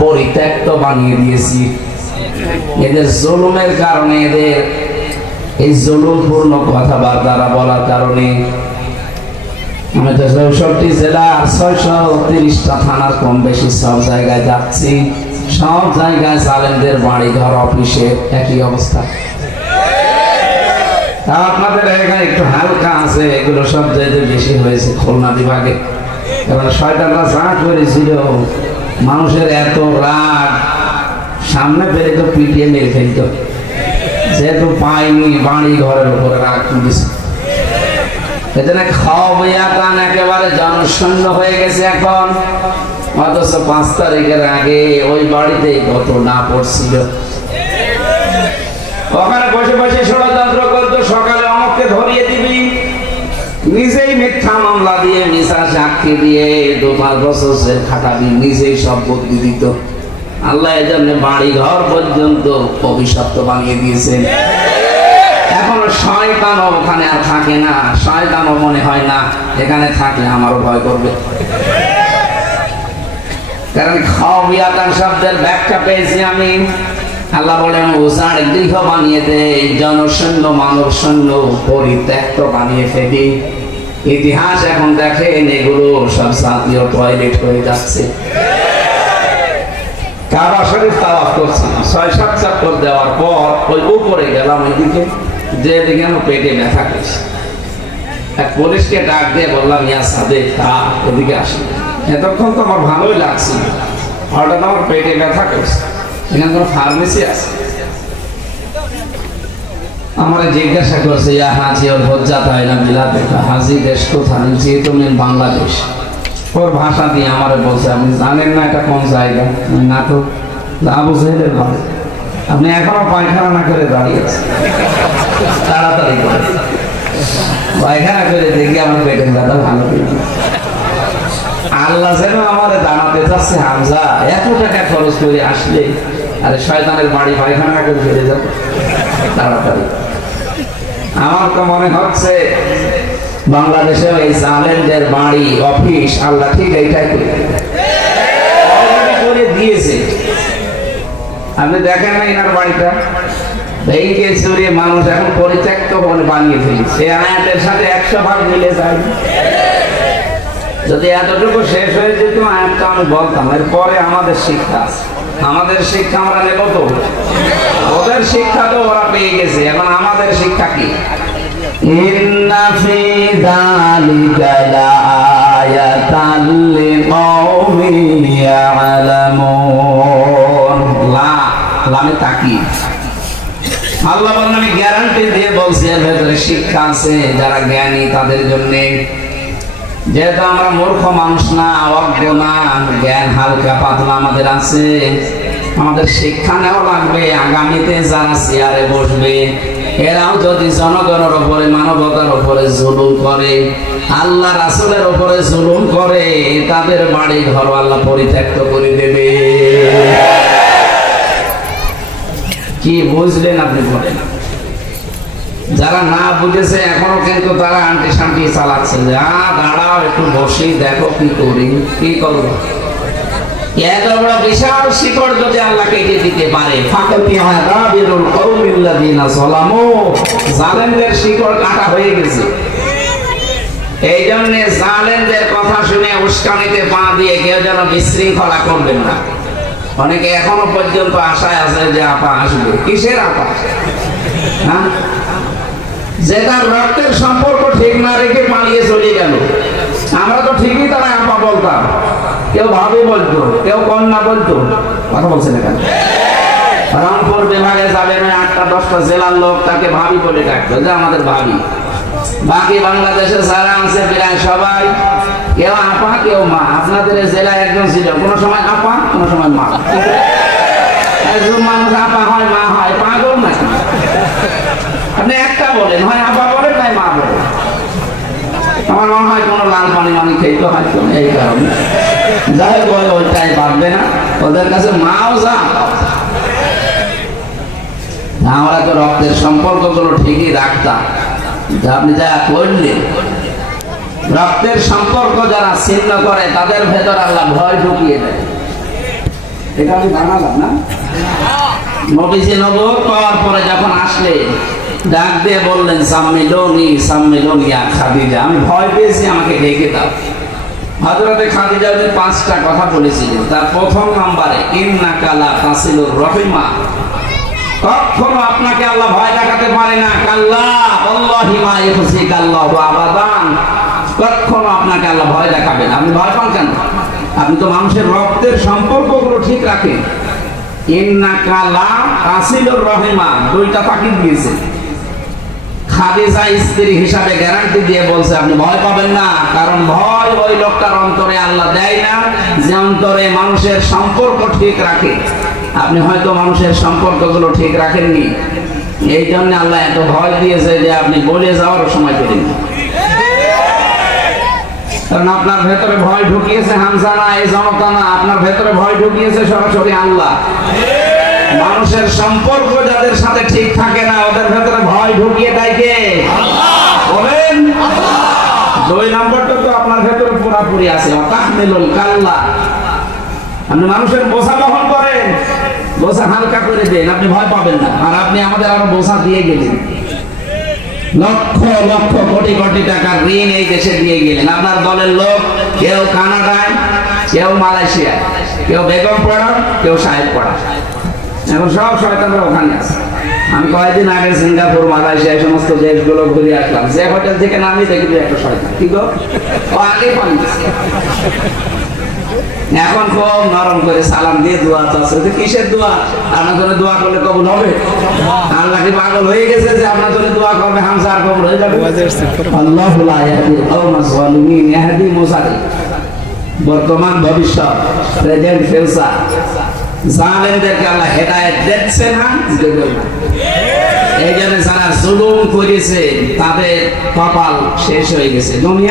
পরিত্যক্ত বানিয়ে দিয়েছি। এদের জুলুমের কারণে, এদের এই জুলুমপূর্ণ কথাবার্তা বলার কারণে আমি তো ৬৪ জেলার ৬৩০টা থানার কম বেশি সব জায়গায় যাচ্ছি। সব জায়গায় জালেমদের বাড়ি ঘর অফিসে একই অবস্থা। আপনাদের এখানে একটু হালকা আছে, এগুলো সব জায়গায় বেশি হয়েছে খুলনা বিভাগে। কারণ শয়তানরা যা করেছিল, মানুষের এত রাগ, সামনে পেরে তো পিটিয়ে মেরে ফেলত, যেহেতু পাইনি বাড়ি ঘরের উপরে রাগ তুলেছে। এখানে খাওয়া কান একেবারে জনশূন্য হয়ে গেছে এখন। অথচ ৫ তারিখের আগে ওই বাড়িতেই ঘটনা পড়ছিল। ওখানে বসে বসে ষড়যন্ত্র করতো, সকালে অমুককে ধরিয়ে দিবি, নিজেই মিথ্যা মামলা দিয়ে মিথ্যা সাক্ষী দিয়ে ২-৫ বছর জেল খাটাবি, নিজেই সব বুদ্ধি দিত। আল্লাহ এজন্য বাড়ি ঘর পর্যন্ত অভিশপ্ত বানিয়ে দিয়েছেন। এখনো শয়তানও ওখানে আর থাকে না। শয়তানও মনে হয় না এখানে থাকলে আমারও ভয় করবে। কারণ খাওয়াতান শব্দের ব্যাখ্যা পেয়েছি আমি। আল্লাহ বলেন উজাড় গৃহ বানিয়ে দে, জনশূন্য মানব শূন্য পরিত্যক্ত বানিয়ে ফেলি। ইতিহাস এখন দেখেন এগুলো সব জাতীয় টয়লেট হয়ে যাচ্ছে। কাবা শরীফ তাওয়াফ করছি, ৬-৭ চক্কর দেওয়ার পর ওই উপরে গেলাম, ওইদিকে যে দিকে আমার পেটে ব্যথা করছে। এক পুলিশকে ডাক দিয়ে বললাম, ইয়া সাদেক এদিকে আসি। এতক্ষণ তো আমার ভালোই লাগছিল, হঠাৎ আমার পেটে ব্যথা করছে, এখানে কোনো ফার্মেসি আছে? আমার জিজ্ঞাসা করছে, ইয়া হাজি ওর হজ্জাত আইলাম জেলা দেখা, হাজি দেশ কোথায়? যেহেতু বাংলাদেশ। ওর ভাষা দিয়ে আমার বলছে, আপনি জানেন না এটা কোন জায়গা? না তো, আবু জাহেলের বাড়ি। আপনি এখনো পায়খানা না করে দাঁড়িয়ে আছেন, তাড়াতাড়ি করে পায়খানা করে দেখি আমার পেটের ব্যথা ভালো করে। আল্লাহ যেন আমাদের দাঁড়াতে চাচ্ছে, হামজা এত টাকা খরচ করে আসলে আরে শয়তানের বাড়ি পায়খানা করে ফিরে যাবে তাড়াতাড়ি। আমার তো মনে হচ্ছে বাংলাদেশে এই জালেমদের বাড়ি অফিস আল্লাহ ঠিক এইটাই করে দিয়েছে। আপনি দেখেন না এনার বাড়িটা, ভেঙে চুরিয়ে মানুষ এখন পরিত্যক্ত বলে বানিয়ে ফেলেছে। আয়াতের সাথে ১০০ ভাগ মিলে যায়। যদি এতটুকু শেষ হয়ে যেত আয়াতটা আমি বলতাম। এরপরে আমাদের শিক্ষা আছে, আমাদের শিক্ষা আমরা নেব তো। ওদের শিক্ষা তো ওরা পেয়ে গেছে, এখন আমাদের শিক্ষা কি? ইন্না ফি যালিকা লাআয়াতাল লিকাওমিন ইয়ালামুন। লামে তাকিদ। আল্লাহ বলেন আমি গ্যারান্টি দিয়ে বলছি এর ভেতরে শিক্ষা আছে যারা জ্ঞানী তাদের জন্য। যেহেতু আমরা মূর্খ মানুষ না, অজ্ঞ না, জ্ঞান হালকা পাতলা আমাদের আছে, আমাদের শিক্ষা নেওয়া লাগবে। আগামীতে যারা চেয়ারে বসবে এরাও যদি জনগণের উপরে, মানবতার উপরে জুলুম করে, আল্লাহ রাসূলের উপরে জুলুম করে, তাদের বাড়ি ঘর আল্লাহ পরিত্যক্ত করে দেবে। কি বুঝলেন আপনি? বলেন। যারা না বুঝেছে এখনো কিন্তু তারা আন্টি শান্তি চালাচ্ছে, দাঁড়াও একটু বসি, দেখো কি করি, কি করবো। এত বড় বিশাল শিকড় যদি আল্লাহ কেটে দিতে পারে, জালেমদের শিকড় কাটা হয়ে গেছে। এই জন্য জালেমদের কথা শুনে উস্কানিতে পা দিয়ে কেউ যেন বিশৃঙ্খলা করবেন না। অনেকে এখনো পর্যন্ত আশায় আছে যে আপা আসবে। কিসের আপা? হ্যাঁ, যেটা রক্তের সম্পর্ক ঠিক না রেখে পালিয়ে চলে গেল। আমরা তো ঠিকই তারা আপা বলতাম, কেউ ভাবি বলতো, কেউ কন্যা বলতো। কথা বলছেন এখানে রংপুর বিভাগে যাবে না, ৮টা-১০টা জেলার লোক তাকে ভাবি বলে ডাকতো, যে আমাদের ভাবি। বাকি বাংলাদেশে যারা আছে প্রায় সবাই কেউ আপা কেউ মা। আপনাদের জেলায় একজন ছিল কোনো সময় আপা, কোনো সময় মা। একজন মানুষ আপা হয়, মা হয়, পাগল নাকি? আপনি একটা বলেন, হয় আপা বলেন নাই মা বলেন। আমার মনে হয় কোনো লাল পানি মানি খেতে হয়তো এই কারণে। যাই বলে ওইটাই ভাববে না, ওদের কাছে মাও যা। আমরা তো রক্তের সম্পর্কগুলো ঠিকই রাখতাম, আপনি যা করলেন। রক্তের সম্পর্ক যারা ছিন্ন করে তাদের ভেতর আল্লাহ ভয় ঢুকিয়ে দেয়। এটা আমি বানালাম না। নবীজি নবুয়ত পাওয়ার পরে যখন আসলেন ডাক দিয়ে বললেন সাম্মিলুনি সাম্মিলুনি ইয়া খাদিজা, আমি ভয় পেয়েছি, আমাকে ডেকে দাও। হযরতে খাদিজা 5টা কথা বলেছিলেন। তার প্রথম নম্বরে ইন্নাকা লা তাসিলুর রহিমা, কখনো আপনাকে আল্লাহ ভয় দেখাতে পারে না। কাল্লা আল্লাহি মা ইউহসিকাল্লাহু আবাদান, কখনো আপনাকে আল্লাহ ভয় দেখাবে না। আপনি ভয় পান কেন? আপনি তো মানুষের রক্তের সম্পর্কগুলো ঠিক রাখেন। ইন্নাকা লা তাসিলুর রহিমা, 2টা তাকিদ দিয়েছে। খাদিজা স্ত্রী হিসাবে গ্যারান্টি দিয়ে বলছে আপনি ভয় পাবেন না, কারণ ভয় ওই লোকটার অন্তরে আল্লাহ দেয় না যে অন্তরে মানুষের সম্পর্ক ঠিক রাখে। আপনি হয়তো মানুষের সম্পর্কগুলো ঠিক রাখেননি, এই জন্য আল্লাহ এত ভয় দিয়েছে যে আপনি বলে যাওয়ার সময় পেলেন না। কারণ আপনার ভেতরে ভয় ঢুকিয়েছে হামজা না, এই জনতা না, আপনার ভেতরে ভয় ঢুকিয়েছে সরাসরি আল্লাহ। মানুষের সম্পর্ক যাদের সাথে ঠিক থাকে না ওদের ভেতরে ভয় ঢুকিয়ে দেয় কে? বলেন। 2 নম্বরটা তো আপনার ভেতরে পুরাপুরি আছে, তাহমিলুল কাল্লা, আপনি মানুষের বোঝা বহন করেন, বোঝা হালকা করে দেন, আপনি ভয় পাবেন না। আর আপনি আমাদের আরো বোঝা দিয়ে গেলেন, লক্ষ লক্ষ কোটি কোটি টাকার ঋণ এই দেশে দিয়ে গেলেন। আপনার দলের লোক কেউ কানাডায়, কেউ মালয়েশিয়া, কেউ বেগমপাড়া, কেউ সাহেবপাড়া, এখন সব শয়তানরা ওখানে আছে। আমি কয়েকদিন আগে সিঙ্গাপুর, মালয়েশিয়া এই সমস্ত দেশগুলো ঘুরে আসলাম। যে হোটেল থেকে নামি দেখি একটা শয়তান, কি গো ও আগে পানি, এখন খুব নরম করে সালাম দিয়ে দোয়া চাচ্ছে। কিসের দোয়া? আপনার জন্য দোয়া করলে কবুল হবে? আল্লাহ কি পাগল হয়ে গেছে যে আপনার জন্য দোয়া করবে হামজা আর কবুল হয়ে যাবে? আল্লাহু লা ইয়াহদিল কওমাজ যালিমিন, ইয়াহদি মুসাদি, বর্তমান ভবিষ্যৎ, প্রেজেন্ট ফিউচার, জালেমদেরকে আল্লাহ হেদায়েত দিচ্ছে না, দেবে না। এই জন্য যারা জুলুম করেছে তাদের কপাল শেষ হয়ে গেছে। দুনিয়া